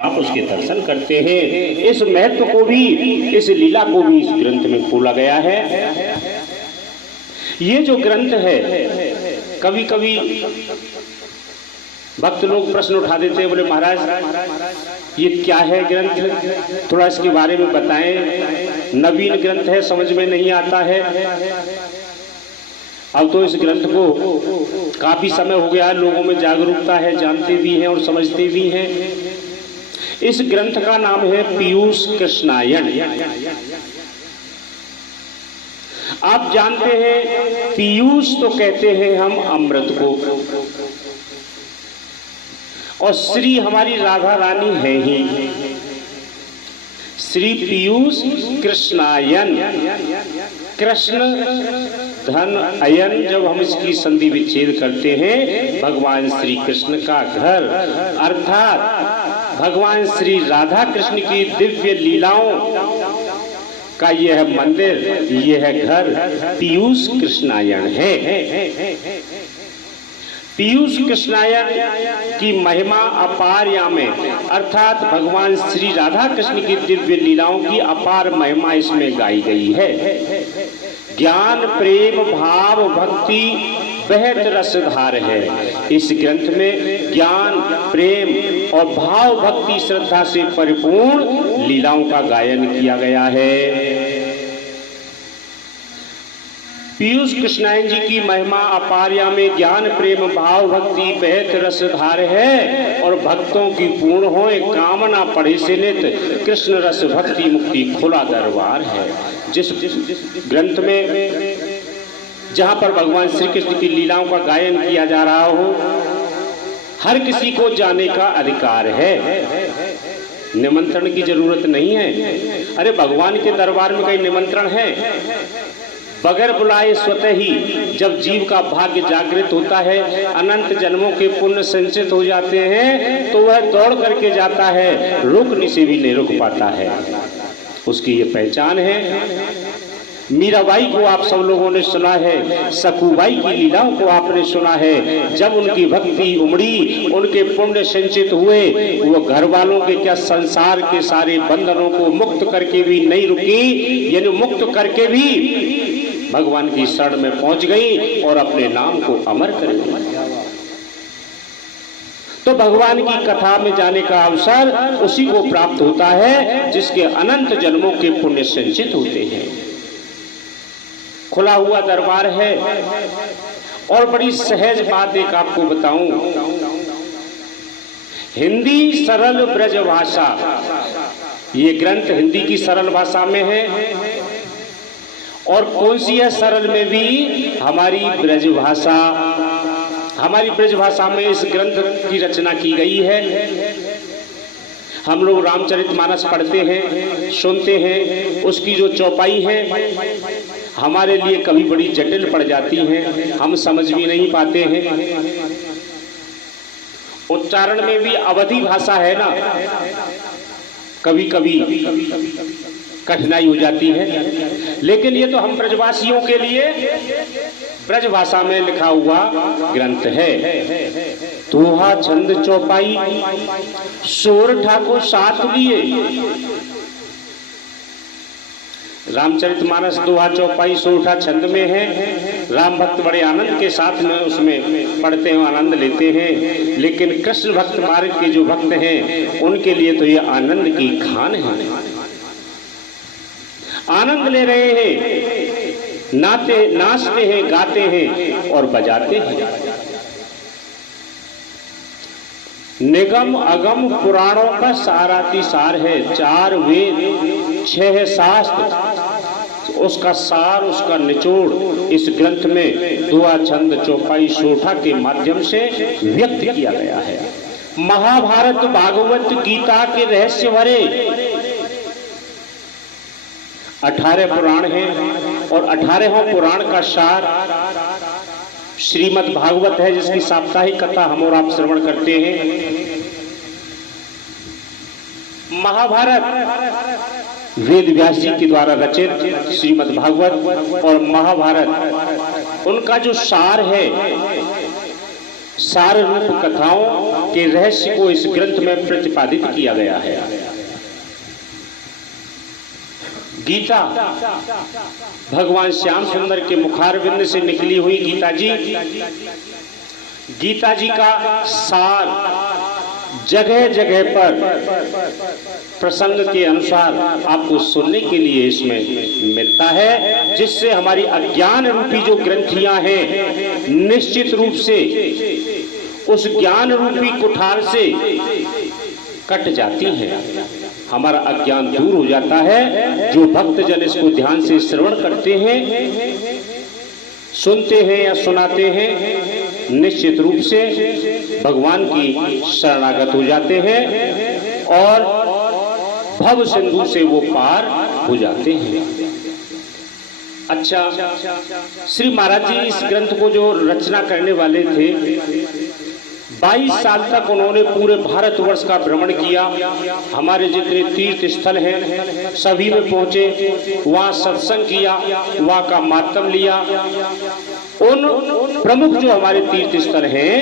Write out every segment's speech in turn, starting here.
आप उसके दर्शन करते हैं। इस महत्व को भी, इस लीला को भी इस ग्रंथ में खोला गया है। ये जो ग्रंथ है, कभी कभी भक्त लोग प्रश्न उठा देते हैं, बोले महाराज ये क्या है ग्रंथ, थोड़ा इसके बारे में बताएं, नवीन ग्रंथ है, समझ में नहीं आता है। अब तो इस ग्रंथ को काफी समय हो गया, लोगों में जागरूकता है, जानते भी हैं और समझते भी हैं। इस ग्रंथ का नाम है पीयूष कृष्णायन। आप जानते हैं पीयूष तो कहते हैं हम अमृत को, और श्री हमारी राधा रानी है ही। श्री पीयूष कृष्णायन, कृष्ण धन अयन, जब हम इसकी संधि विच्छेद करते हैं, भगवान श्री कृष्ण का घर अर्थात भगवान श्री राधा कृष्ण की दिव्य लीलाओं का यह मंदिर, यह घर पीयूष कृष्णायन है। पीयूष कृष्णायन की महिमा अपार में, अर्थात भगवान श्री राधा कृष्ण की दिव्य लीलाओं की अपार महिमा इसमें गाई गई है। ज्ञान प्रेम भाव भक्ति बहत रसधार है। इस ग्रंथ में ज्ञान प्रेम और भाव भक्ति श्रद्धा से परिपूर्ण लीलाओं का गायन किया गया है। पीयूष कृष्णायन जी की महिमा अपार्या में ज्ञान प्रेम भाव भक्ति बहत रसधार है, और भक्तों की पूर्ण हो कामना पढ़े से नित कृष्ण रस भक्ति मुक्ति खुला दरबार है। जिस ग्रंथ में जहां पर भगवान श्री कृष्ण की लीलाओं का गायन किया जा रहा हो, हर किसी को जाने का अधिकार है, निमंत्रण की जरूरत नहीं है। अरे भगवान के दरबार में कहीं निमंत्रण है? बगैर बुलाए स्वतः ही जब जीव का भाग्य जागृत होता है, अनंत जन्मों के पुण्य संचित हो जाते हैं, तो वह दौड़ करके जाता है, रुकने से भी नहीं रुक पाता है। उसकी ये पहचान है। मीराबाई को आप सब लोगों ने सुना है, सखूबाई की लीलाओं को आपने सुना है। जब उनकी भक्ति उमड़ी, उनके पुण्य संचित हुए, वो घर वालों के क्या संसार के सारे बंधनों को मुक्त करके भी नहीं रुकी, यानी मुक्त करके भी भगवान की शरण में पहुंच गई और अपने नाम को अमर कर गई। तो भगवान की कथा में जाने का अवसर उसी को प्राप्त होता है जिसके अनंत जन्मों के पुण्य संचित होते हैं। खुला हुआ दरबार है। और बड़ी सहज बात एक आपको बताऊं, हिंदी सरल ब्रज भाषा, ये ग्रंथ हिंदी की सरल भाषा में है। और कौन सी है सरल में भी? हमारी ब्रज भाषा। हमारी ब्रज भाषा में इस ग्रंथ की रचना की गई है। हम लोग रामचरितमानस पढ़ते हैं, सुनते हैं, उसकी जो चौपाई है हमारे लिए कभी बड़ी जटिल पड़ जाती है, हम समझ भी नहीं पाते हैं। उच्चारण में भी अवधी भाषा है ना, कभी कभी कठिनाई हो जाती है। लेकिन ये तो हम ब्रजवासियों के लिए ब्रज भाषा में लिखा हुआ ग्रंथ है। दोहा छंद चौपाई सोरठा को साथ लिए, रामचरितमानस दोहा चौपाई सोरठा छंद में है। राम भक्त बड़े आनंद के साथ में उसमें पढ़ते हैं, आनंद लेते हैं। लेकिन कृष्ण भक्त मार्ग के जो भक्त हैं उनके लिए तो ये आनंद की खान है। आनंद ले रहे हैं, नाचते हैं, गाते हैं और बजाते हैं। निगम अगम पुराणों का सारातिसार है। 4 वेद 6 शास्त्र, उसका सार, उसका निचोड़ इस ग्रंथ में दोहा छंद चौपाई सोरठा के माध्यम से व्यक्त किया गया है। महाभारत भागवत गीता के रहस्य भरे 18 पुराण हैं, और 18वें पुराण का सार श्रीमद् भागवत है, जिसकी साप्ताहिक कथा हम और आप श्रवण करते हैं। महाभारत वेद व्यास जी के द्वारा रचित श्रीमद् भागवत और महाभारत, उनका जो सार है, सार रूप कथाओं के रहस्य को इस ग्रंथ में प्रतिपादित किया गया है। गीता भगवान श्याम सुंदर के मुखारविंद से निकली हुई गीता जी का सार जगह जगह पर प्रसंग के अनुसार आपको सुनने के लिए इसमें मिलता है, जिससे हमारी अज्ञान रूपी जो ग्रंथियां हैं निश्चित रूप से उस ज्ञान रूपी कुठार से कट जाती हैं, हमारा अज्ञान दूर हो जाता है। जो भक्तजन इसको ध्यान से श्रवण करते हैं, सुनते हैं या सुनाते हैं, निश्चित रूप से भगवान की शरणागत हो जाते हैं और भव सिंधु से वो पार हो जाते हैं। अच्छा, श्री महाराज जी इस ग्रंथ को जो रचना करने वाले थे, 22 साल तक उन्होंने पूरे भारतवर्ष का भ्रमण किया। हमारे जितने तीर्थ स्थल हैं सभी में पहुंचे, वहां सत्संग किया, वहां का मातम लिया। उन प्रमुख जो हमारे तीर्थ स्थल हैं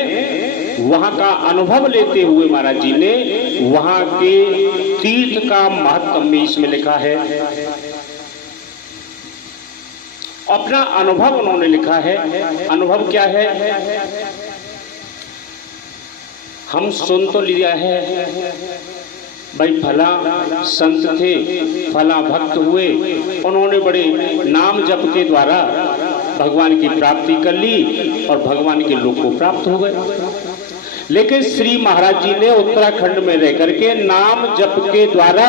वहां का अनुभव लेते हुए महाराज जी ने वहां के तीर्थ का महत्व में इसमें लिखा है। अपना अनुभव उन्होंने लिखा है। अनुभव क्या है? हम सुन तो लिया है भाई, फला संत थे, फला भक्त हुए, उन्होंने बड़े नाम जप के द्वारा भगवान की प्राप्ति कर ली और भगवान के लोक को प्राप्त हो गए। लेकिन श्री महाराज जी ने उत्तराखंड में रह करके नाम जप के द्वारा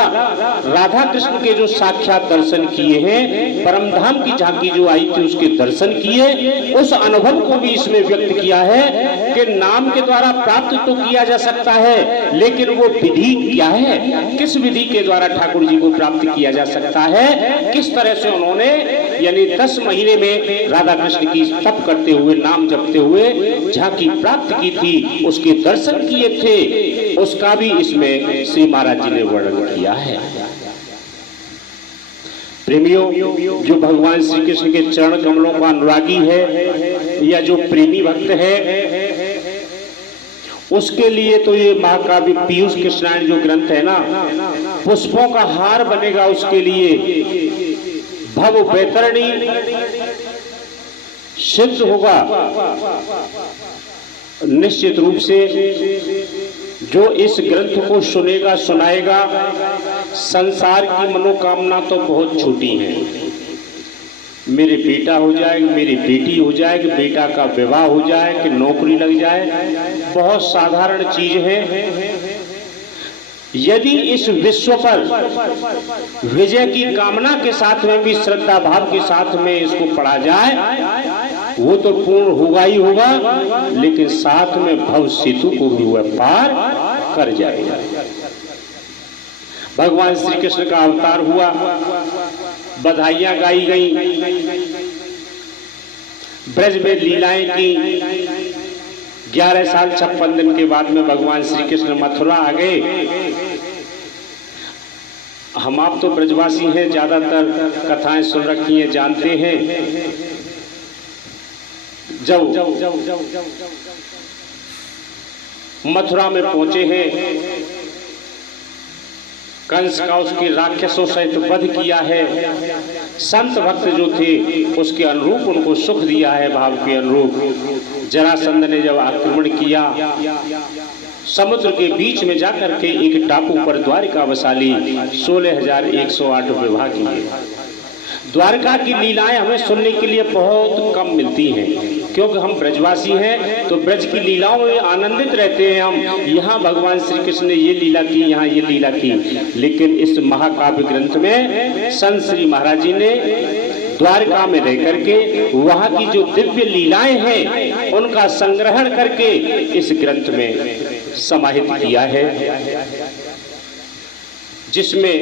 राधा कृष्ण के जो साक्षात दर्शन किए हैं, परमधाम की झांकी जो आई थी उसके दर्शन किए, उस अनुभव को भी इसमें व्यक्त किया है कि नाम के द्वारा प्राप्त तो किया जा सकता है, लेकिन वो विधि क्या है, किस विधि के द्वारा ठाकुर जी को प्राप्त किया जा सकता है, किस तरह से उन्होंने यानी 10 महीने में राधा कृष्ण की तप करते हुए, नाम जपते हुए झांकी प्राप्त की थी, उसके दर्शन किए थे, उसका भी इसमें श्री महाराज जी ने वर्णन किया है। प्रेमियों, जो भगवान श्री कृष्ण के चरण कमलों का अनुरागी है या जो प्रेमी भक्त है, उसके लिए तो ये महाकाव्य पीयूष कृष्णायन जो ग्रंथ है ना, पुष्पों का हार बनेगा। उसके लिए भव बैतरणी सिद्ध होगा। निश्चित रूप से जो इस ग्रंथ को सुनेगा, सुनाएगा, संसार की मनोकामना तो बहुत छोटी है। मेरे बेटा हो जाएगा, मेरी बेटी हो जाएगी, बेटा का विवाह हो जाए, कि नौकरी लग जाए, बहुत साधारण चीज है। यदि इस विश्व पर विजय की कामना के साथ में भी श्रद्धा भाव के साथ में इसको पढ़ा जाए, वो तो पूर्ण होगा ही होगा, लेकिन साथ में भव सेतु को भी वह पार कर जाएगा। भगवान श्री कृष्ण का अवतार हुआ, बधाइयां गाई गई, ब्रज में लीलाएं की। 11 साल 56 दिन के बाद में भगवान श्री कृष्ण मथुरा आ गए। हम आप तो ब्रजवासी हैं, ज्यादातर कथाएं सुन रखी हैं, जानते हैं। जब मथुरा में पहुंचे हैं, कंस का उसके राक्षसों सहित वध किया है। संत भक्त जो थे उसके अनुरूप उनको सुख दिया है, भाव के अनुरूप। जरासंध ने जब आक्रमण किया, समुद्र के बीच में जाकर के एक टापू पर द्वारिका बसा ली, 16,108 विवाह किए। द्वारका की लीलाएं हमें सुनने के लिए बहुत कम मिलती हैं, क्योंकि हम ब्रजवासी हैं तो ब्रज की लीलाओं में आनंदित रहते हैं। हम यहाँ भगवान श्री कृष्ण ने ये लीला की, यहाँ ये लीला की, लेकिन इस महाकाव्य ग्रंथ में संत श्री महाराज जी ने द्वारका में रह करके वहाँ की जो दिव्य लीलाएं हैं उनका संग्रहण करके इस ग्रंथ में समाहित किया है, जिसमें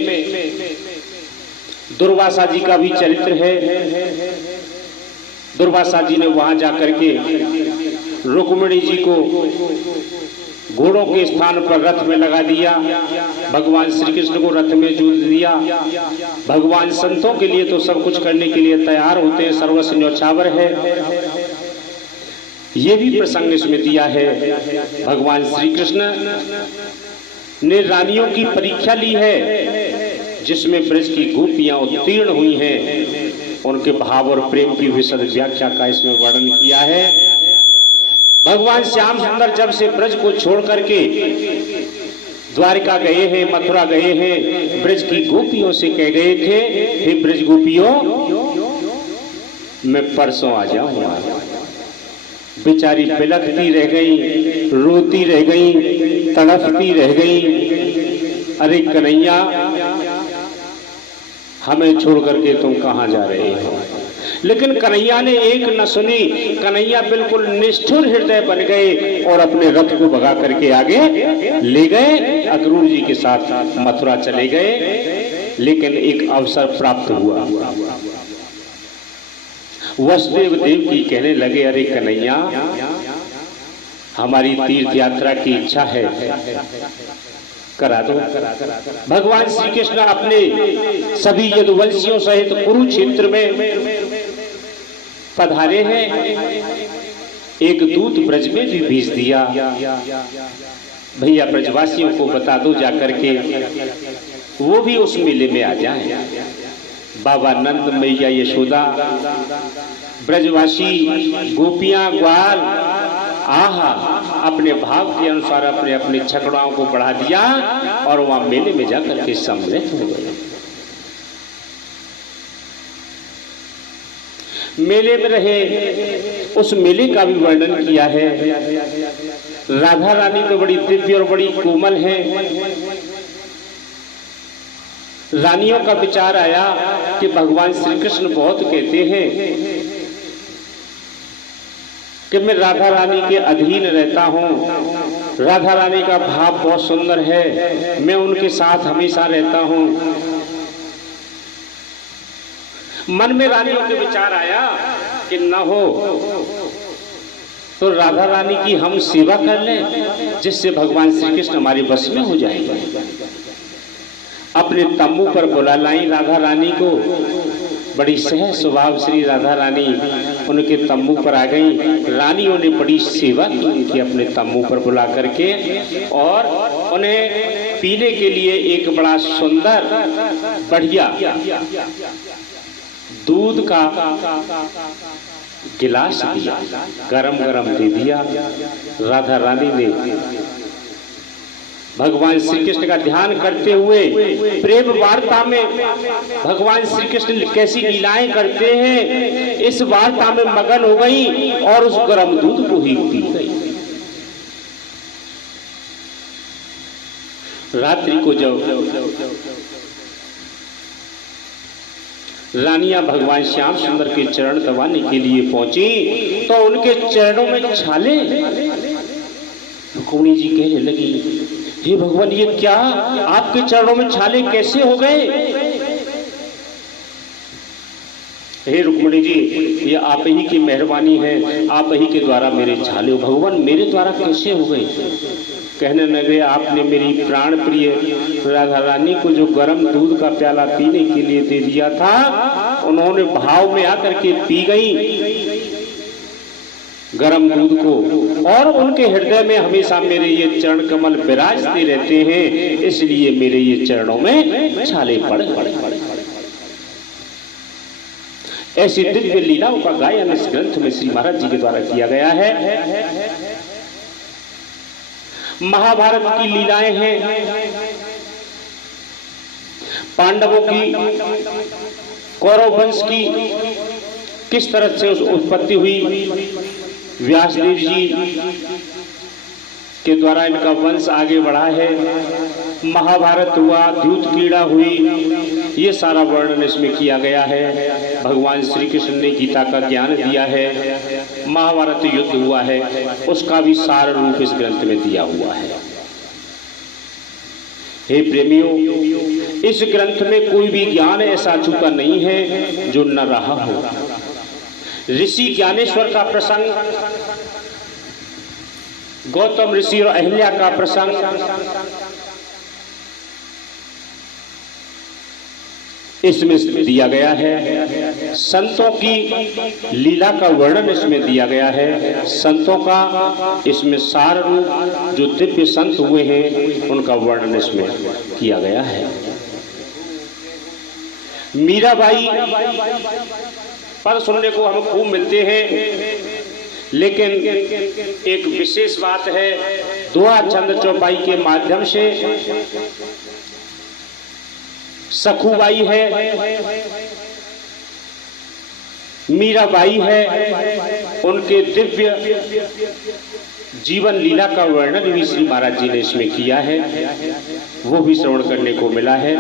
दुर्वासा जी का भी चरित्र है। दुर्वासा जी ने वहां जाकर के रुक्मिणी जी को घोड़ों के स्थान पर रथ में लगा दिया, भगवान श्री कृष्ण को रथ में जूझ दिया। भगवान संतों के लिए तो सब कुछ करने के लिए तैयार होते हैं, सर्वस्व न्यौछावर है। ये भी प्रसंग इसमें दिया है। भगवान श्री कृष्ण ने रानियों की परीक्षा ली है, जिसमें ब्रज की गोपियां उत्तीर्ण हुई हैं। उनके भाव और प्रेम की विशद व्याख्या का इसमें वर्णन किया है। भगवान श्याम सुंदर जब से ब्रज को छोड़ करके द्वारिका गए हैं, मथुरा गए हैं, ब्रज की गोपियों से कह गए थे, हे ब्रज गोपियों, मैं परसों आ जाऊंगा। बेचारी बिलखती रह गई, रोती रह गई, तड़पती रह गई। अरे कन्हैया, हमें छोड़ करके तुम कहां जा रहे हो? लेकिन कन्हैया ने एक न सुनी। कन्हैया बिल्कुल निष्ठुर हृदय बन गए और अपने रथ को भगा करके आगे ले गए। अक्रूर जी के साथ मथुरा चले गए। लेकिन एक अवसर प्राप्त हुआ। वसुदेव देव की कहने लगे, अरे कन्हैया, हमारी तीर्थ यात्रा की इच्छा है, करा दो। भगवान श्री कृष्ण अपने सभी यदुवंशियों सहित कुरुक्षेत्र में पधारे हैं। एक दूत ब्रज में भी भेज दिया, भैया ब्रजवासियों को बता दो जाकर के वो भी उस मेले में आ जाएं। बाबा नंद, मैया यशोदा, ब्रजवासी, गोपियां, ग्वाल, आहा, अपने भाव के अनुसार अपने अपने छकड़ाओं को बढ़ा दिया और वहां मेले में जाकर के सम्मिलित हो गए। मेले में रहे, उस मेले का भी वर्णन किया है। राधा रानी तो बड़ी दिव्य और बड़ी कोमल है। रानियों का विचार आया कि भगवान श्री कृष्ण बहुत कहते हैं कि मैं राधा रानी के अधीन रहता हूँ, राधा रानी का भाव बहुत सुंदर है, मैं उनके साथ हमेशा रहता हूँ। मन में रानियों के विचार आया कि न हो तो राधा रानी की हम सेवा कर लें, जिससे भगवान श्री कृष्ण हमारे बस में हो जाएंगे। अपने तंबू पर बुला लाई राधा रानी को। बड़ी सहज स्वभाव श्री राधा रानी उनके तंबू पर आ गई। रानियों ने बड़ी सेवा की उनकी अपने तंबू पर बुला करके, और उन्हें पीने के लिए एक बड़ा सुंदर बढ़िया दूध का गिलास दिया, गरम गरम दे दिया। राधा रानी ने भगवान श्री कृष्ण का ध्यान करते हुए प्रेम वार्ता में भगवान श्री कृष्ण कैसी लीलाएं करते हैं, इस वार्ता में मगन हो गई और उस गर्म दूध को ही पी गई। रात्रि को जब रानियां भगवान श्याम सुंदर के चरण दबाने के लिए पहुंची तो उनके चरणों में छाले। रुक्मिणी जी कहने लगी, हे भगवान, ये क्या, आपके चरणों में छाले कैसे हो गए? हे रुक्मिणी जी, ये आप ही की मेहरबानी है, आप ही के द्वारा मेरे छाले। भगवान, मेरे द्वारा कैसे हो गए? कहने लगे, आपने मेरी प्राण प्रिय राधा रानी को जो गर्म दूध का प्याला पीने के लिए दे दिया था, उन्होंने भाव में आकर के पी गई गर्म दूध को, और उनके हृदय में हमेशा मेरे ये चरण कमल विराजते रहते हैं, इसलिए मेरे ये चरणों में छाले पड़ गए। ऐसी दिव्य लीलाओं का गायन इस ग्रंथ में श्री महाराज जी के द्वारा किया गया है। महाभारत की लीलाएं हैं, पांडवों की, कौरव वंश की किस तरह से उत्पत्ति हुई, व्यासदेव जी के द्वारा इनका वंश आगे बढ़ा है। महाभारत हुआ, द्यूत क्रीड़ा हुई, ये सारा वर्णन इसमें किया गया है। भगवान श्री कृष्ण ने गीता का ज्ञान दिया है। महाभारत युद्ध हुआ है, उसका भी सार रूप इस ग्रंथ में दिया हुआ है। हे प्रेमियों, इस ग्रंथ में कोई भी ज्ञान ऐसा छूटा नहीं है जो न रहा हो। ऋषि ज्ञानेश्वर का प्रसंग, गौतम ऋषि और अहिल्या का प्रसंग, इसमें दिया गया है। संतों की लीला का वर्णन इसमें दिया गया है। संतों का इसमें सार रूप जो दिव्य संत हुए हैं उनका वर्णन इसमें किया गया है। मीराबाई पद सुनने को हम खूब मिलते हैं, लेकिन एक विशेष बात है, दुआ चंद चौपाई के माध्यम से सखुबाई है, मीराबाई है, उनके दिव्य जीवन लीला का वर्णन भी श्री महाराज जी ने इसमें किया है, वो भी श्रवण करने को मिला है।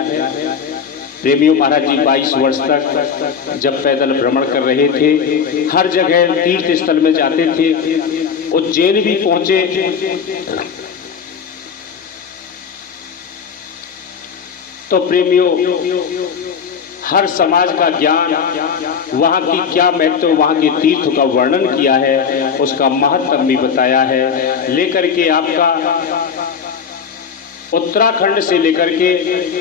प्रेमियों, महाराज जी 22 वर्ष तक जब पैदल भ्रमण कर रहे थे, हर जगह तीर्थ स्थल में जाते थे, उज्जैन भी पहुंचे। तो प्रेमियों, हर समाज का ज्ञान, वहाँ की क्या महत्व, वहाँ के तीर्थ का वर्णन किया है, उसका महत्व भी बताया है। लेकर के आपका उत्तराखंड से लेकर के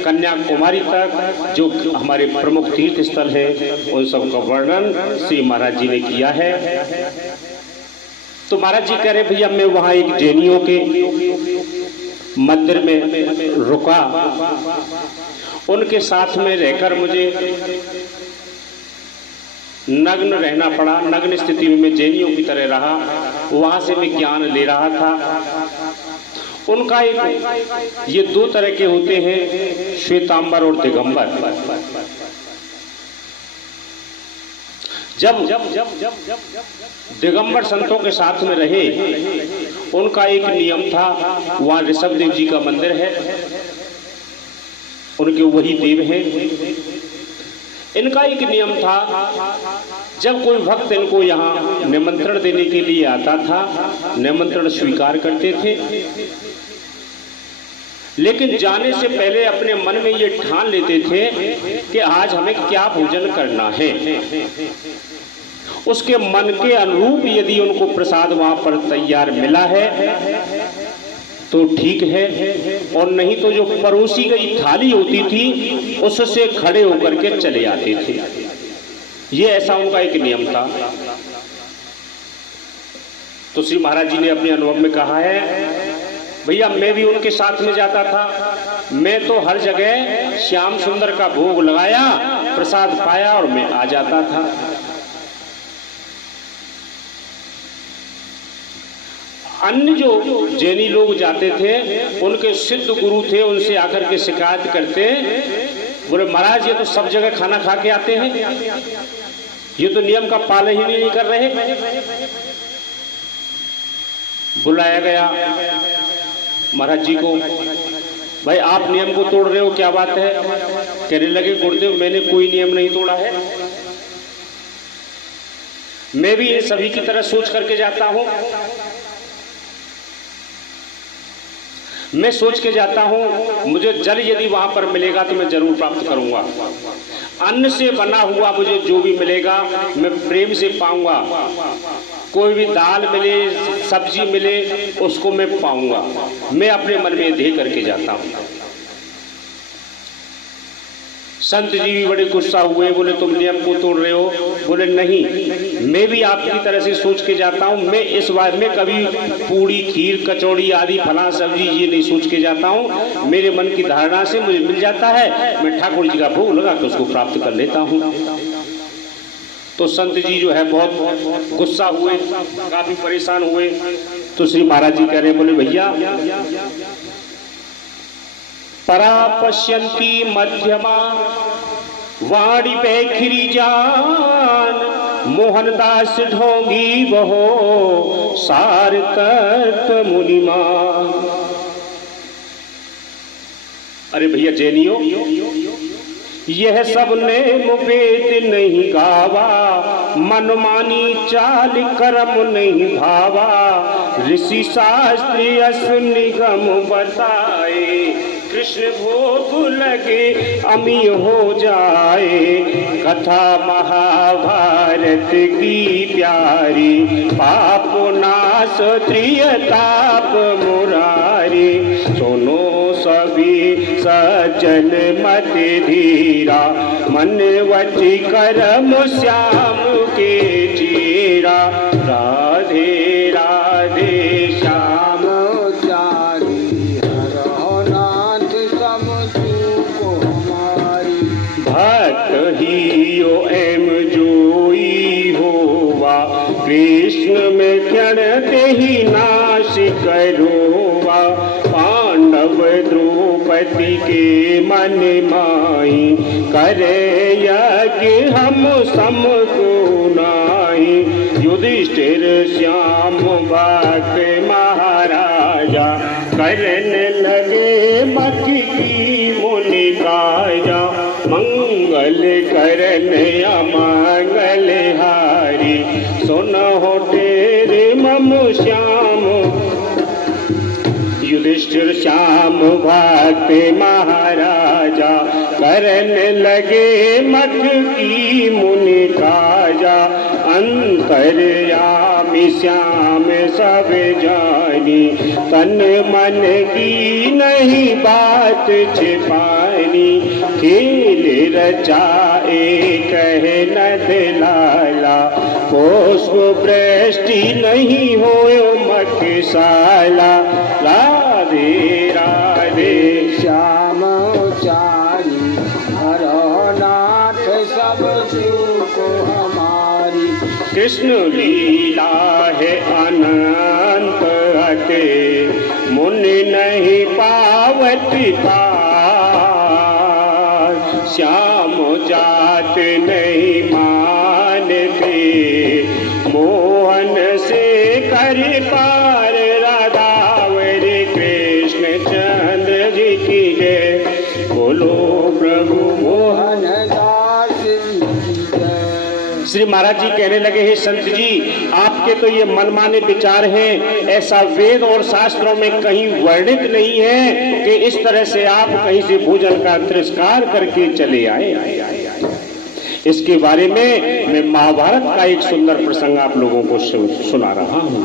कन्याकुमारी तक जो हमारे प्रमुख तीर्थ स्थल है, उन सब का वर्णन श्री महाराज जी ने किया है। तो महाराज जी कह रहे, भैया मैं वहाँ एक जैनियों के मंदिर में रुका, उनके साथ में रहकर मुझे नग्न रहना पड़ा। नग्न स्थिति में मैं जैनियों की तरह रहा, वहां से मैं ज्ञान ले रहा था। उनका एक, ये दो तरह के होते हैं, श्वेतांबर और दिगंबर। जब दिगंबर संतों के साथ में रहे, उनका एक नियम था, वहां ऋषभ देव जी का मंदिर है, उनके वही देव हैं। इनका एक नियम था, जब कोई भक्त इनको यहाँ निमंत्रण देने के लिए आता था, निमंत्रण स्वीकार करते थे, लेकिन जाने से पहले अपने मन में ये ठान लेते थे कि आज हमें क्या भोजन करना है। उसके मन के अनुरूप यदि उनको प्रसाद वहां पर तैयार मिला है तो ठीक है, और नहीं तो जो परोसी गई थाली होती थी उससे खड़े होकर के चले आते थे। ये ऐसा उनका एक नियम था। तो श्री महाराज जी ने अपने अनुभव में कहा है, भैया मैं भी उनके साथ में जाता था, मैं तो हर जगह श्याम सुंदर का भोग लगाया, प्रसाद पाया और मैं आ जाता था। अन्य जो जैनी लोग जाते थे, उनके सिद्ध गुरु थे, उनसे आकर के शिकायत करते, बोले महाराज ये तो सब जगह खाना खा के आते हैं, ये तो नियम का पालन ही नहीं कर रहे। बुलाया गया महाराज जी को, भाई आप नियम को तोड़ रहे हो, क्या बात है? कहने लगे, गुरुदेव मैंने कोई नियम नहीं तोड़ा है, मैं भी इन सभी की तरह सोच करके जाता हूं। मैं सोच के जाता हूं, मुझे जल यदि वहां पर मिलेगा तो मैं जरूर प्राप्त करूंगा। अन्न से बना हुआ मुझे जो भी मिलेगा मैं प्रेम से पाऊंगा। कोई भी दाल मिले, सब्जी मिले, उसको मैं पाऊंगा। मैं अपने मन में दे करके जाता हूं। संत जी भी बड़े गुस्सा हुए, बोले तुम नियम को तोड़ रहे हो। बोले नहीं, मैं भी आपकी तरह से सोच के जाता हूँ। मैं इस बार में कभी पूड़ी, खीर, कचौड़ी आदि फला सब्जी ये नहीं सोच के जाता हूँ। मेरे मन की धारणा से मुझे मिल जाता है, मैं ठाकुर जी का भोग लगा के उसको प्राप्त कर लेता हूँ। तो संत जी जो है बहुत गुस्सा हुए, काफी परेशान हुए। तो श्री महाराज जी कह रहे, बोले भैया परा पश्यंती मध्यमा वाणी पैखरी जान, मोहनदास ढोंगी बहो सार तत्व मुनिमान। अरे भैया जैनियों, यह सब ने मुवेद नहीं गावा, मनमानी चाल कर्म नहीं भावा। ऋषि शास्त्री अस निगम बताए, कृष्ण भोग लगे अमी हो जाए। कथा महाभारत की प्यारी, पाप नाश त्रियताप मुरारी। सुनो सभी सज्जन मति धीरा, मन वचि कर्म श्याम के चीरा। राधे राधे श्याम चारी हरौ नाथ सब सुख हमारी। भक्त ही यो एम जोई होवा, कृष्ण में क्षण ही नाश करोवा। पांडव द्रौपदी के मन माई, करे यज्ञ हम सम को नाई। युधिष्ठिर श्याम भक्त महाराजा, करने लगे मति की मुनि काजा। मंगल करने अमंगल हारी, सुनहो तेरे मम श्याम। युधिष्ठिर श्याम भक्त महाराजा, करने लगे मत की मुनि काजा। अंतर्यामी श्याम सब जानी, तन मन की नहीं बात छिपानी। खेल रचाए कहे नद लाला, पुष्प वृष्टि नहीं होयो मखसाला। राधे राधे श्याम चारी हरौ नाथ सब सुख हमारी। कृष्ण लीला है अनंत अते, मुनि नहीं पावत पार। श्याम जात नहीं मानते, मोहन से कर पार। राधावर कृष्ण चंद्र जी की जय, बोलो प्रभु मोहन दास की जय। श्री महाराज जी कहने लगे, हे संत जी, आपके तो ये मनमाने विचार हैं। ऐसा वेद और शास्त्रों में कहीं वर्णित नहीं है कि इस तरह से आप कहीं से भोजन का तिरस्कार करके चले आए। इसके बारे में मैं महाभारत का एक सुंदर प्रसंग आप लोगों को सुना रहा हूं।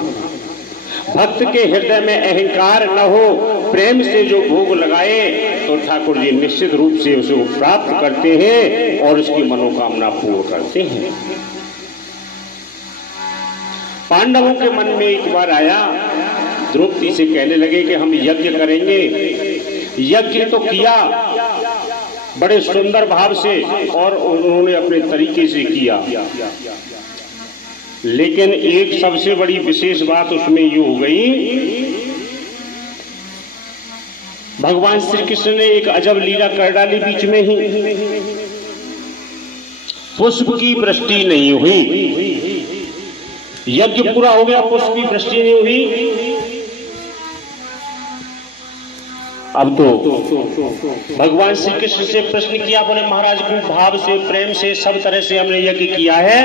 भक्त के हृदय में अहंकार न हो, प्रेम से जो भोग लगाए तो ठाकुर जी निश्चित रूप से उसे प्राप्त करते हैं और उसकी मनोकामना पूर्ण करते हैं। पांडवों के मन में एक बार आया, द्रौपदी से कहने लगे कि हम यज्ञ करेंगे। यज्ञ तो किया बड़े सुंदर भाव से और उन्होंने अपने तरीके से किया, लेकिन एक सबसे बड़ी विशेष बात उसमें ये हो गई, भगवान श्री कृष्ण ने एक अजब लीला कर डाली बीच में ही। पुष्प की वृष्टि नहीं हुई, यज्ञ पूरा हो गया, पुष्प की वृष्टि नहीं हुई। अब तो भगवान श्री कृष्ण से प्रश्न किया, बोले महाराज को भाव से प्रेम से सब तरह से हमने यज्ञ किया है,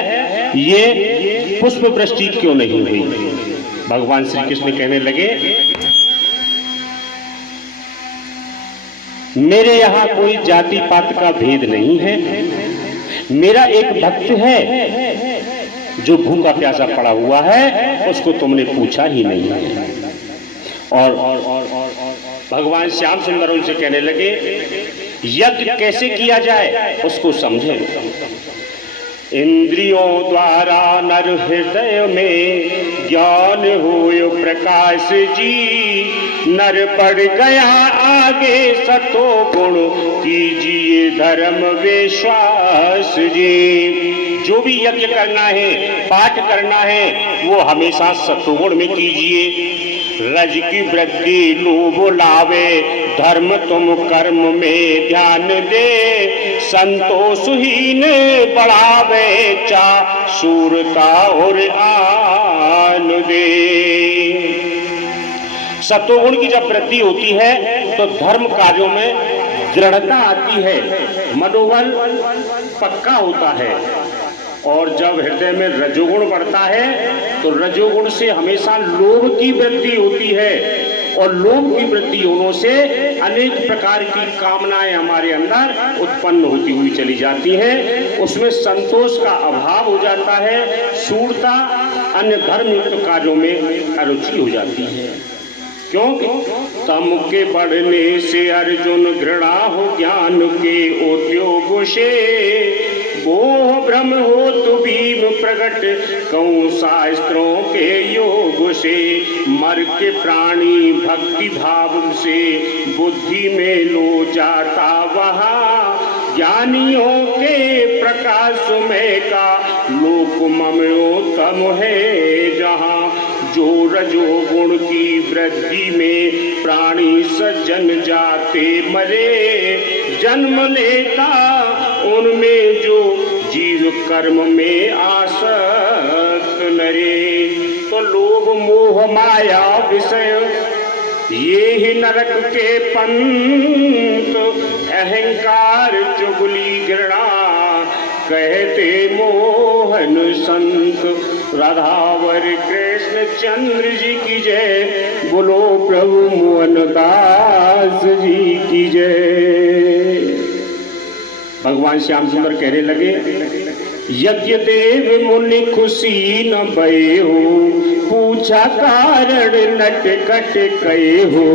ये पुष्प वृष्टि क्यों नहीं हुई? भगवान श्री कृष्ण कहने लगे, मेरे यहाँ कोई जाति पात का भेद नहीं है। मेरा एक भक्त है जो भूखा प्यासा पड़ा हुआ है, उसको तुमने पूछा ही नहीं है। और भगवान श्याम सुंदर उनसे कहने लगे, यज्ञ कैसे किया जाए उसको समझे। इंद्रियों द्वारा नर हृदय में ज्ञान होयो प्रकाश जी, नर पड़ गया आगे सतो गुण कीजिए धर्म विश्वास जी। जो भी यज्ञ करना है, पाठ करना है, वो हमेशा सतोगुण में कीजिए। रज की वृद्धि लोभ लावे, धर्म तुम कर्म में ध्यान दे। संतोषहीन बढ़ावे चा शूरता और आन दे। सतोगुण की जब वृद्धि होती है तो धर्म कार्यों में दृढ़ता आती है, मनोबल पक्का होता है। और जब हृदय में रजोगुण बढ़ता है तो रजोगुण से हमेशा लोभ की वृद्धि होती है, और लोभ की वृद्धि होने से अनेक प्रकार की कामनाएं हमारे अंदर उत्पन्न होती हुई चली जाती हैं। उसमें संतोष का अभाव हो जाता है, शूरता अन्य धर्मयुक्त कार्यों में अरुचि हो जाती है। क्यों? तम के बढ़ने से अर्जुन घृणा हो ज्ञान के उद्योग से, वो ब्रह्म हो तु भीम प्रकट कहूँ शास्त्रों के योग से। मर के प्राणी भक्ति भाव से बुद्धि में लो जाता वहाँ, ज्ञानियों के प्रकाश में का लोक ममोत्तम है जहाँ। जो रजो गुण की वृद्धि में प्राणी सज्जन जाते मरे, जन्म लेता उनमें जो जीव कर्म में आसक्त नरे। तो लोभ मोह माया विषय ये ही नरक के पंत, अहंकार चुगली घृणा कहते मोहन संत। राधावर कृष्ण चंद्र जी की जय, बोलो प्रभु मोहन दास जी की जय। भगवान श्याम सुंदर कहने लगे, यज्ञ देव मुनि खुशी न भये हो, पूछा कारण नट कट कहे हो।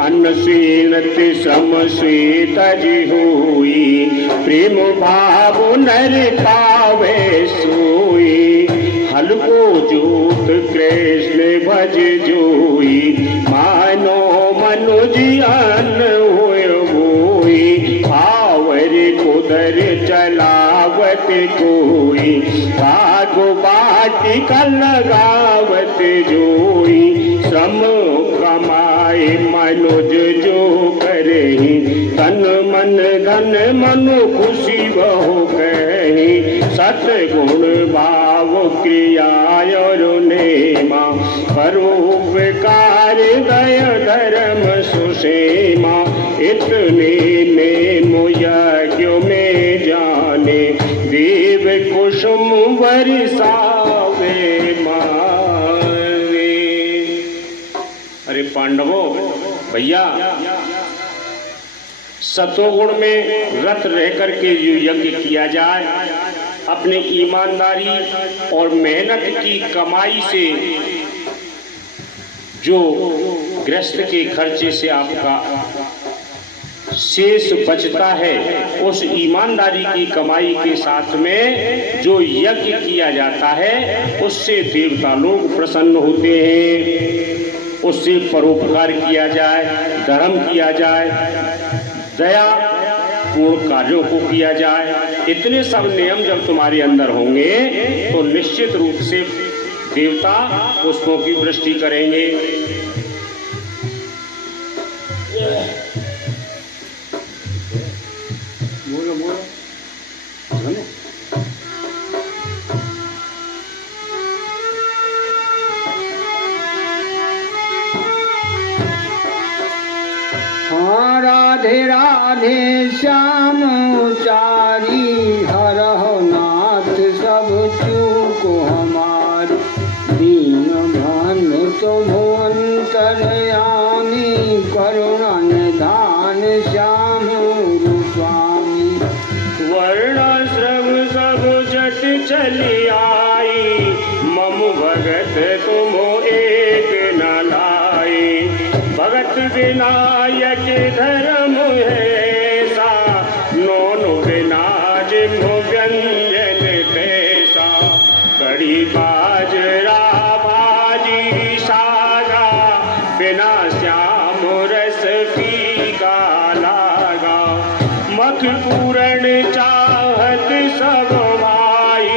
अन्न सेनत सम से तजी होई, प्रेम भाव नर पावे सोई। हलको जोत कृष्ण भज जोई, मानो मनुज अन्न होय होई। आवर कुदर चलावत कोई, भागो बाटी का लगावत जोई। श्रम कमाए मनुज जो करही, तन मन धन मनु खुशी बहु कही। सतगुण भाव क्रिया और नेमा, परोपकार दय धर्म सुषेमा। इतने में मुयज्ञ में जाने, देव कुसुम बरसावे मारे। अरे पांडवों भैया, सतोगुण में रत रह करके जो यज्ञ किया जाए, अपने ईमानदारी और मेहनत की कमाई से जो गृहस्थ के खर्चे से आपका शेष बचता है, उस ईमानदारी की कमाई के साथ में जो यज्ञ किया जाता है, उससे देवता लोग प्रसन्न होते हैं। उससे परोपकार किया जाए, धर्म किया जाए, दया पूर्ण कार्यों को किया जाए। इतने सब नियम जब तुम्हारे अंदर होंगे तो निश्चित रूप से देवता पुष्पों की वृष्टि करेंगे। बोलो बोलो। हाँ राधे राधे श्याम चारी, हरहु नाथ सब चूको हमारी। दीन बंधु तुम अंतर्यामी, करुणा निधान श्याम गोस्वामी। वर्णाश्रम सब जट चली आई, मम भगत तुम एक न लाई। भगत विनायक धर्म है सा, नोनो बिना जिम्हो व्यंजन तैसा। कड़ी बाजरा भाजी सागा, बिना श्याम रस फीका लागा। मख पूरण चाहत सब भाई,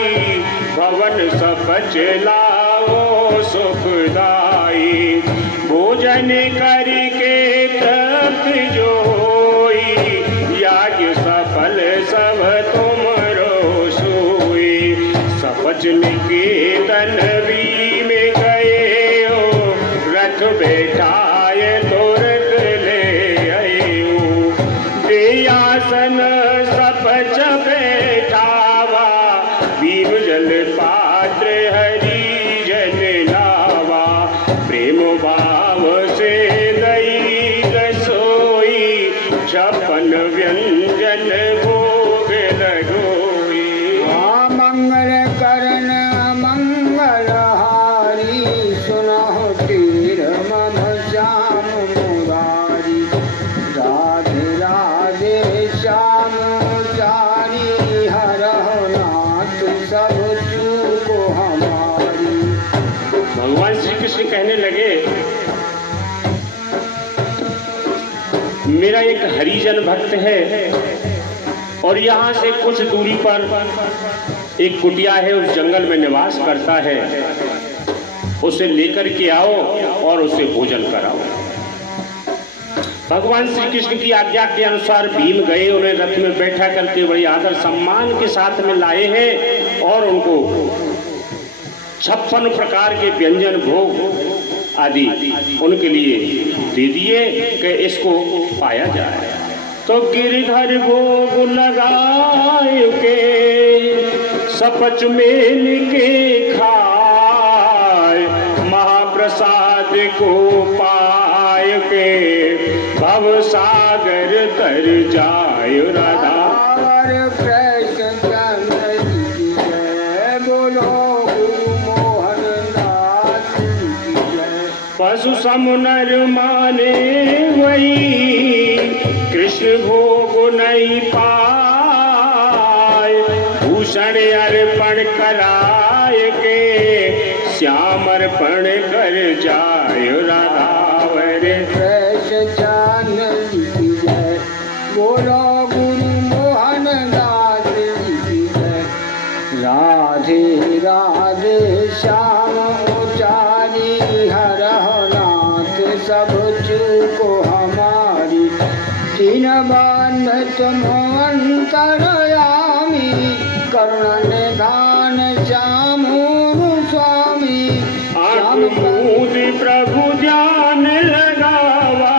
भवन सपच लाओ सुखदाई। भोजन करके तृप्त जो होई, याज्ञ सफल सब तुमरो सोई। सपच निकेतन भी में गए हो, रथ बैठाए तो रथ ले आए हो। दे आसन सपच बैठावा, भीम जल पात्र हरि जन लावा। प्रेम भाव से दई रसोई, छपन व्यंजन भोग लगोई। हाँ मंगल करण मंगलहारी, सुनहु तीर मम श्याम मुरारी। श्याम चारी हरहु नाथ सब चूको हमारी। भगवान श्री कृष्ण कहने लगे, मेरा एक हरिजन भक्त है और यहाँ से कुछ दूरी पर एक कुटिया है, उस जंगल में निवास करता है, उसे लेकर के आओ और उसे भोजन कराओ। भगवान श्री कृष्ण की आज्ञा के अनुसार भीम गए, उन्हें रथ में बैठा करके बड़ी आदर सम्मान के साथ में लाए हैं और उनको 56 प्रकार के व्यंजन भोग आदि उनके लिए दे दिए कि इसको पाया जाए। तो गिरधर भोग लगाए के सपच मेल के खाए, महाप्रसाद को पाए के भव सागर तर जाय राधा। कृष्ण चंद्र की जय, बोलो गुरु मोहन दास की जय। पशु समुनर माने वही, कृष्ण भोग नहीं पाए, भूषण अर्पण कराए के श्याम अर्पण कर जाय राधावर। कृष्ण चंद्र की जय, बोलो गुरु मोहन दास की जय। राधे राधे श्याम उचारी हरहु नाथ सब चूको हमारी। दीन बंधु मोहन तरयामी, करुण निधान श्याम स्वामी। आत्मूद प्रभु ध्यान लगावा,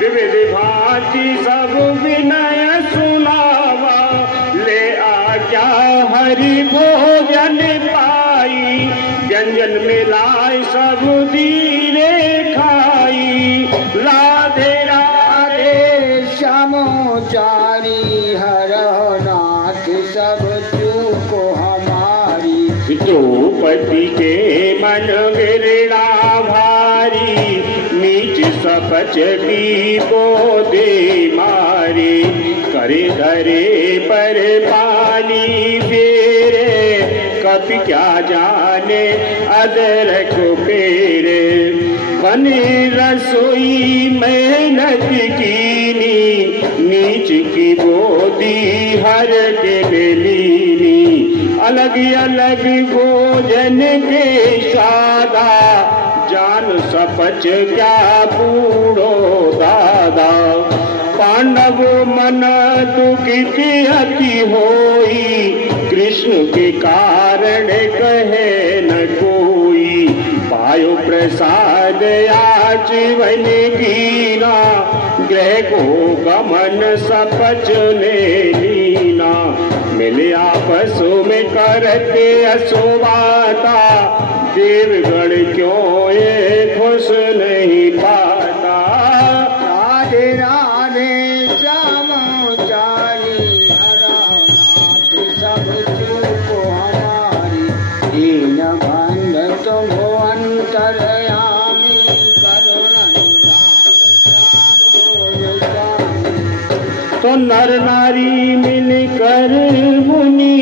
विविध भांति सब विनय सुनावा, ले आज्ञा हरि भोजन पाई, व्यंजन मिलाए सब धीरे खाई। राधे राधे श्यामोचारी हरहु नाथ सब चूको हमारी। द्रौपदी के मन गिरड़ा भारी, नीच सपच की दे मारी, करे धरे पर पानी फेरे, कभी क्या जाने अदरक पेरे। बने रसोई मेहनत कीनी, नीच की बोदी हर के बेलीनी। अलग अलग भोजन के सादा, जान सपच क्या बूढ़ो दादा। पांडव मन दुखित अति होई, कृष्ण के कारण कहे न कोई। पायो प्रसाद आजीवन कीना, ग्रह को गमन सपच ने लीना। मिले आपस में करते असुबाता, देवगण क्यों ये खुश नहीं पाता। राधे राधे श्यामोचारी हरहु नाथ सब चूको हमारी। दीन बंधु तुम अंतरयामी, करुण निधान श्याम। तो नर नारी मिलकर मुनि,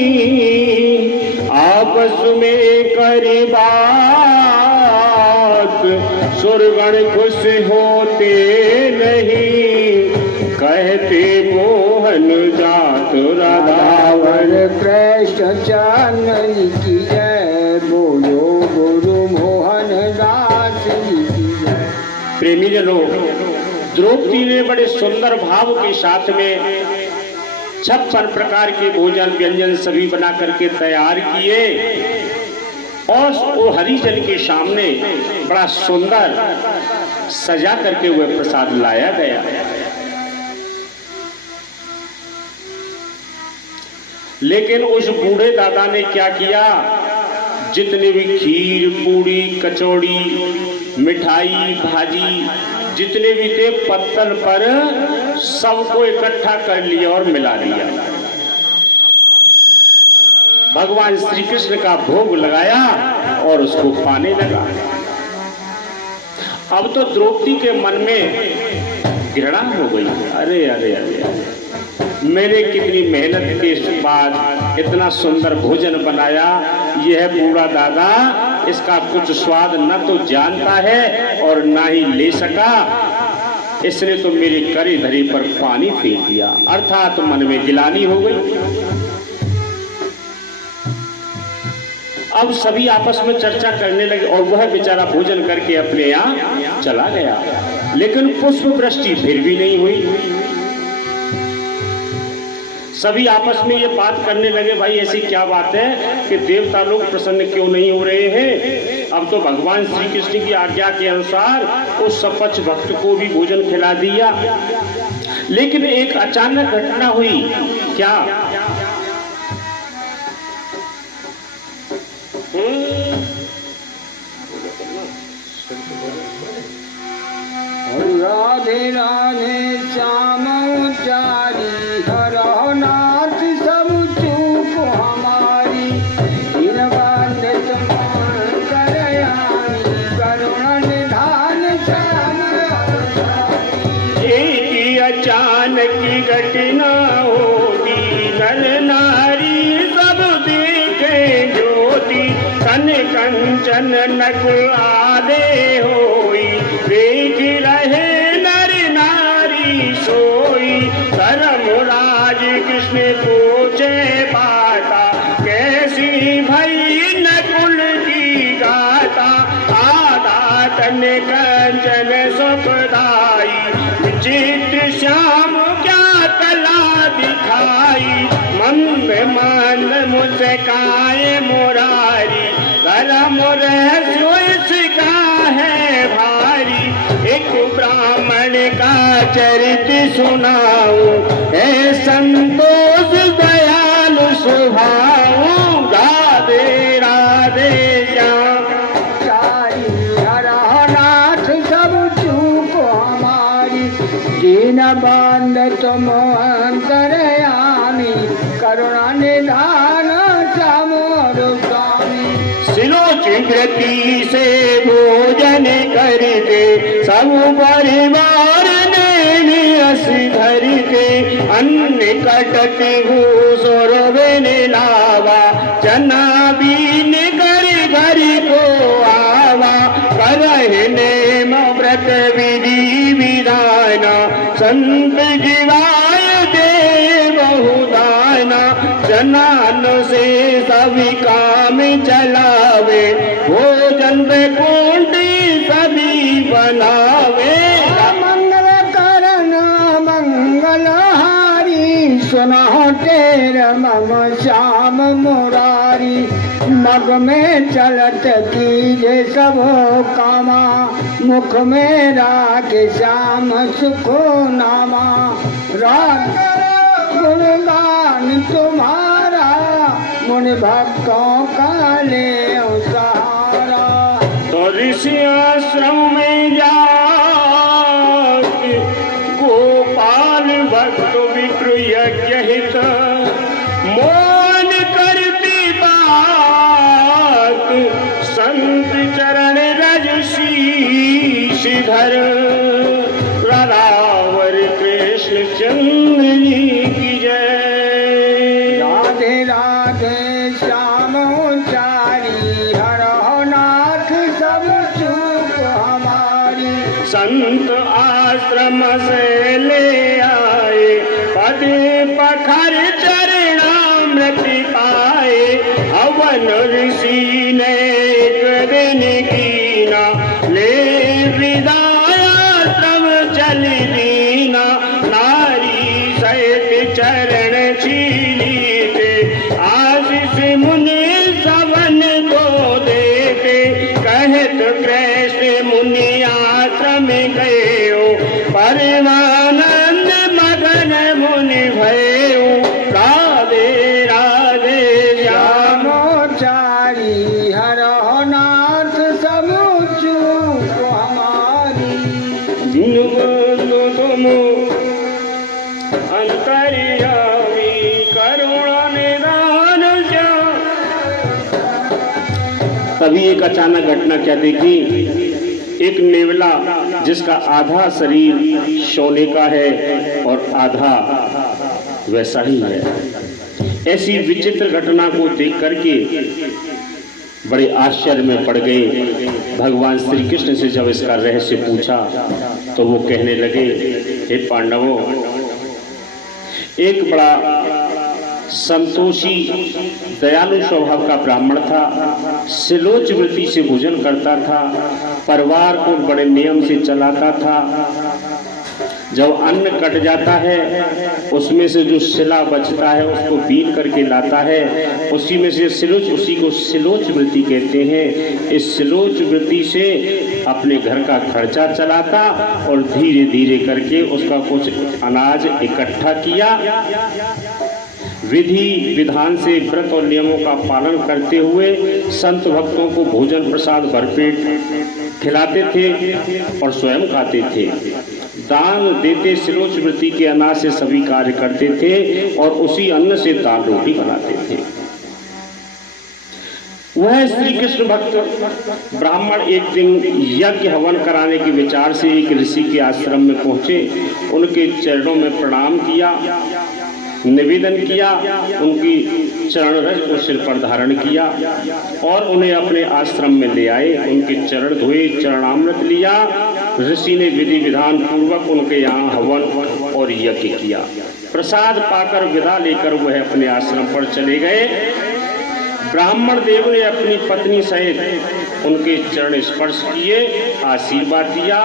आपस में करी बात, सुरगण खुश होते नहीं, कहते मोहन जात राधावर। कृष्ण चंद्र की जय, बोलो गुरु मोहन दास की जय। प्रेमी जनों, द्रौपदी ने बड़े सुंदर भाव के साथ में 56 प्रकार के भोजन व्यंजन सभी बना करके तैयार किए और वो हरिजन के सामने बड़ा सुंदर सजा करके वह प्रसाद लाया गया। लेकिन उस बूढ़े दादा ने क्या किया, जितने भी खीर पूड़ी कचौड़ी मिठाई भाजी जितने भी थे पत्तल पर सबको इकट्ठा कर लिया और मिला लिया। भगवान श्री कृष्ण का भोग लगाया और उसको पाने लगा। अब तो द्रौपदी के मन में घृणा हो गई। अरे अरे अरे, मैंने कितनी मेहनत के बाद इतना सुंदर भोजन बनाया, यह बूढ़ा दादा इसका कुछ स्वाद न तो जानता है और ना ही ले सका। इसने तो मेरे करे धरे पर पानी फेर दिया, अर्थात मन में गिलानी हो गई। अब सभी आपस में चर्चा करने लगे और वह बेचारा भोजन करके अपने यहाँ चला गया, लेकिन पुष्प वृष्टि फिर भी नहीं हुई। सभी आपस में ये बात करने लगे, भाई ऐसी क्या बात है कि देवता लोग प्रसन्न क्यों नहीं हो रहे हैं। अब तो भगवान श्री कृष्ण की आज्ञा के अनुसार उस सपच भक्त को भी भोजन खिला दिया, लेकिन एक अचानक घटना हुई। क्या? राधे राधे श्याम चारी हरो नाथ सब चूक हमारी, इन बांध समान करयामी करुण निधान श्याम। एक अचानक घटना होगी, नर नारी सब देखे ज्योति, कन कंचन नक आदे होई, देख रहे नर नारी सोई। धर्मराज कृष्ण पूछे बाता, कैसी भई नकुल की गाता। आधा तन कंचन सुखदाई, विचित्र श्याम क्या कला दिखाई। मंद मंद मुस्काए मुरारी, धर्म रहस्य इसका है भारी। एक ब्राह्मण का चरित्र सुनाऊं, है संतोष दयालु स्वभाव। राधे राधे श्याम चारी हरो नाथ सब चूक हमारी, दीन बांध तुम अंतरयामी करुणा निधान श्याम स्वामी। सिरोचिव्रती से भोजन करके सब परिवार ने निरस धरके, अन्न कटती हूँ सौरभन लावा, चना बीन कर घर को आवा। करहने व्रत विधि विधाना, संत जीवाय दे बहुदाना। जनान से सभी काम चलावे, भोजन पे कुंडी सभी बनावे। मंगल करना मंगलहारी, सुनो तेर मम श्याम मुरारी। मग में चलत कीजे सब कामा, मुख में राखे श्याम सुखो नामा। राग गुणगान तुम्हारा, मुनि भक्तों का ले सहारा। तो ऋषि आश्रम में जा गोपाल भक्त विप्र यज्ञ हित, मौन करती बात। संत चरण रज शीश धर, राधावर कृष्ण चंद्र की जय। राधे राधे श्याम चारी हरो नाथ सब चूक हमारी। संत आश्रम से ले आए, पद पखर चरणामृत पाए। हवन ऋषि ने एक दिन कीना, ले विदायाश्रम चल दीना। नारी सहित चरण छीली थे, आशीष मुनि सवन को देते। कहत कृष्ण मुनि आश्रम गए हो, परमानंद मगन मुनि भयो। राधे राधे श्याम चारी हरो नाथ सब चूक हमारी। तुम अंतर्यामी करुणा निधान श्याम। तभी एक अचानक घटना क्या देखी। एक नेवला जिसका आधा शरीर सोने का है और आधा वैसा ही है। ऐसी विचित्र घटना को देख करके बड़े आश्चर्य में पड़ गए। भगवान श्री कृष्ण से जब इसका रहस्य पूछा तो वो कहने लगे, हे पांडवों, एक बड़ा संतोषी दयालु स्वभाव का ब्राह्मण था, सिलोच वृत्ति से भोजन करता था, परिवार को बड़े नियम से चलाता था। जब अन्न कट जाता है उसमें से जो शिला बचता है उसको बीन करके लाता है, उसी में से सिलोच, उसी को सिलोच वृत्ति कहते हैं। इस सिलोच वृत्ति से अपने घर का खर्चा चलाता और धीरे धीरे करके उसका कुछ अनाज इकट्ठा किया। विधि विधान से व्रत और नियमों का पालन करते हुए संत भक्तों को भोजन प्रसाद भरपेट खिलाते थे और स्वयं खाते थे। दान देते सिलोच वृत्ति के अनाज से सभी कार्य करते थे और उसी अन्न से दाल रोटी बनाते थे। वह श्री कृष्ण भक्त ब्राह्मण एक दिन यज्ञ हवन कराने के विचार से एक ऋषि के आश्रम में पहुंचे। उनके चरणों में प्रणाम किया, निवेदन किया, उनकी चरण रज को सिर पर धारण किया और उन्हें अपने आश्रम में ले आए। उनके चरण धोए, चरणामृत लिया। ऋषि ने विधि विधान पूर्वक उनके यहाँ हवन और यज्ञ किया। प्रसाद पाकर विदा लेकर वह अपने आश्रम पर चले गए। ब्राह्मण देव ने अपनी पत्नी सहित उनके चरण स्पर्श किए, आशीर्वाद दिया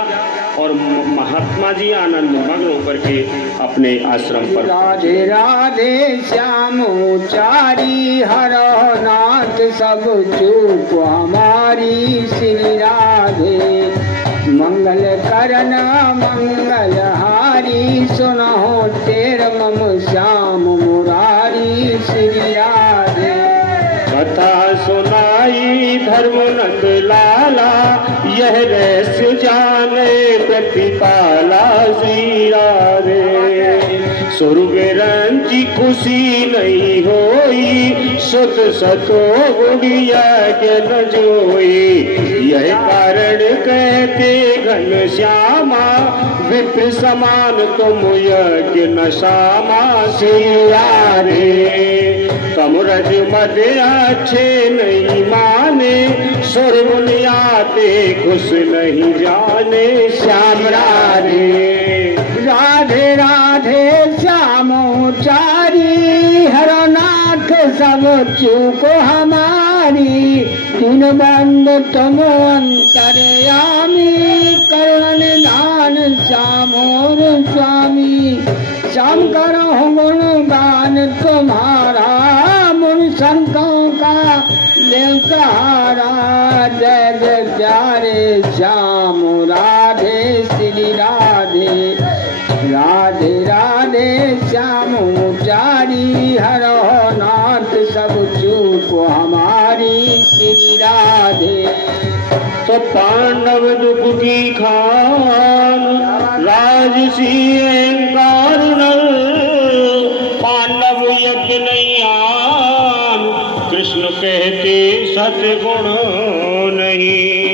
और महात्मा जी आनंद मग्न होकर के अपने आश्रम पर। राधे राधे श्यामोचारी हरो नाथ सब चूक हमारी श्री राधे। मंगल करन मंगल हारी सुनो तेर मम श्याम मुरारी श्री राधे। कथा सुनाई धर्मनंद लाला, यह रहस्य जाने प्रतिपाला श्री राधे। सुरवीरंची खुशी नहीं होई, सुत सतो गुड़िया के न जोई। यह कारण कहते घन श्यामा, विप्र समान तुम यज्ञ न श्यामा श्री राधे। तुम रज मद अच्छे नहीं माने, सुर मुनि आते खुश नहीं जाने श्याम राधे। राधे राधे श्यामोचारी हरो नाथ सब चूक हमारी। दिन बंद तुम अंतर्यामी, करुण निधान श्यामोर स्वामी। श्याम करो गुणगान तुम्हारा, मुन संतों का देव सहारा। जय जय प्यारे श्याम राधे श्री राधे। राधे राधे श्यामोचारी हरो नाथ सब चूक हमारी श्री राधे। तो पांडव दुख की खान, राजसी अहंकार नल, पांडव यज्ञ नहीं आन, कृष्ण कहते सतगुण नहीं।